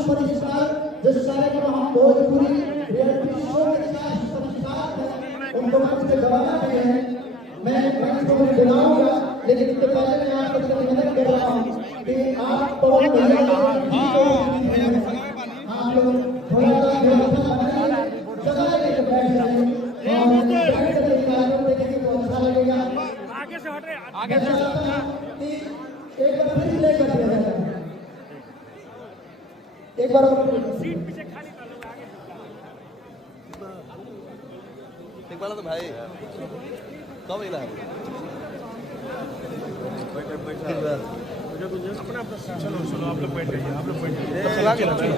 Superstar जिस कार्यक्रम हम भोजपुरी रियलिटी शो के चार सुपरस्टार हैं उनको मंच से गवाना गए हैं। मैं मंच को बुलाऊंगा, लेकिन इससे पहले मैं आपको निवेदन कर रहा हूँ कि आप पवन भैया आप लोग थोड़ा सा व्यवस्था बनाइए, सदा लेकर बैठ जाइए और बैठ कर कार्यक्रम देखेंगे तो अच्छा लगेगा। आगे से हट रहे आगे से एक बार फिर लेकर दिया जाए, एक बार सीट पीछे खाली कर लो आगे एक बार तो भाई कब इला है अपना अपना चलो चलो आप लोग बैठ जाइए, आप लोग बैठ जाइए। चला गया चलो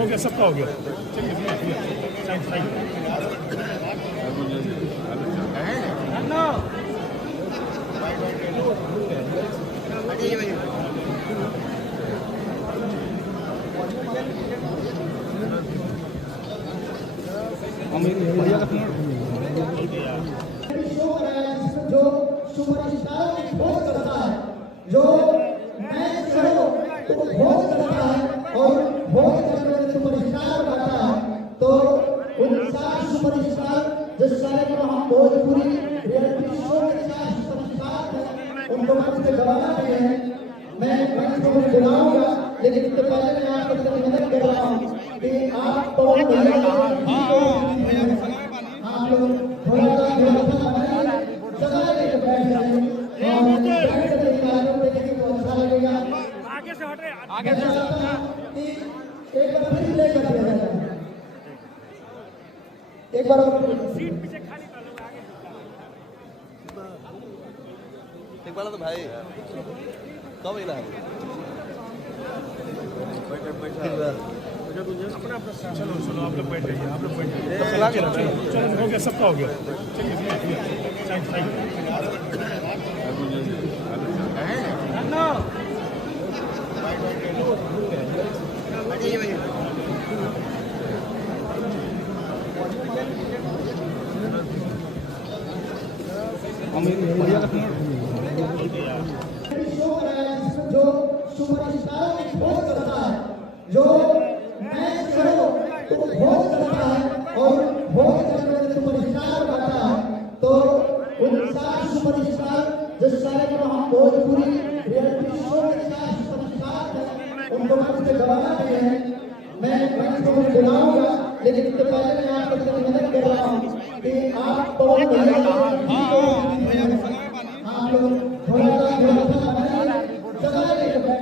हो गया, सबका हो गया। चलिए साइड साइड जो सुपरस्टार की खोज करता है, जो मैच करो तो खोज करता है और खोज करने में सुपरस्टार बनता है। तो उन चार सुपरस्टार जिस कार्यक्रम हम भोजपुरी रियलिटी शो के चार सुपरस्टार हैं उनको मंच से गवाना गए हैं। मैं मंच को बुलाऊंगा, लेकिन इससे पहले मैं आपको निवेदन कर रहा हूँ कि आप पवन भैया आप लोग थोड़ा सा व्यवस्था बनाइए, सदा लेकर बैठ जाइए और बैठ कर कार्यक्रम देखेंगे तो अच्छा लगेगा। आगे से हट रहे आगे से एक बार फिर लेकर दिया जाए, एक बार सीट पीछे खाली कर लो आगे एक बार तो भाई कब इला है अपना अपना चलो चलो आप लोग बैठ जाइए, आप लोग बैठ जाइए। चला गया चलो हो गया, सबका हो गया। चलिए साइड साइड जो सुपरस्टार की खोज करता है, जो मैच करो तो खोज करता है और खोज करने में सुपरस्टार बनता है। तो उन चार सुपरस्टार जिस कार्यक्रम हम भोजपुरी रियलिटी शो के चार सुपरस्टार हैं उनको मंच से गवाना गए हैं। मैं मंच को बुलाऊंगा, लेकिन इससे पहले मैं आपको निवेदन कर रहा हूँ कि आप पवन भैया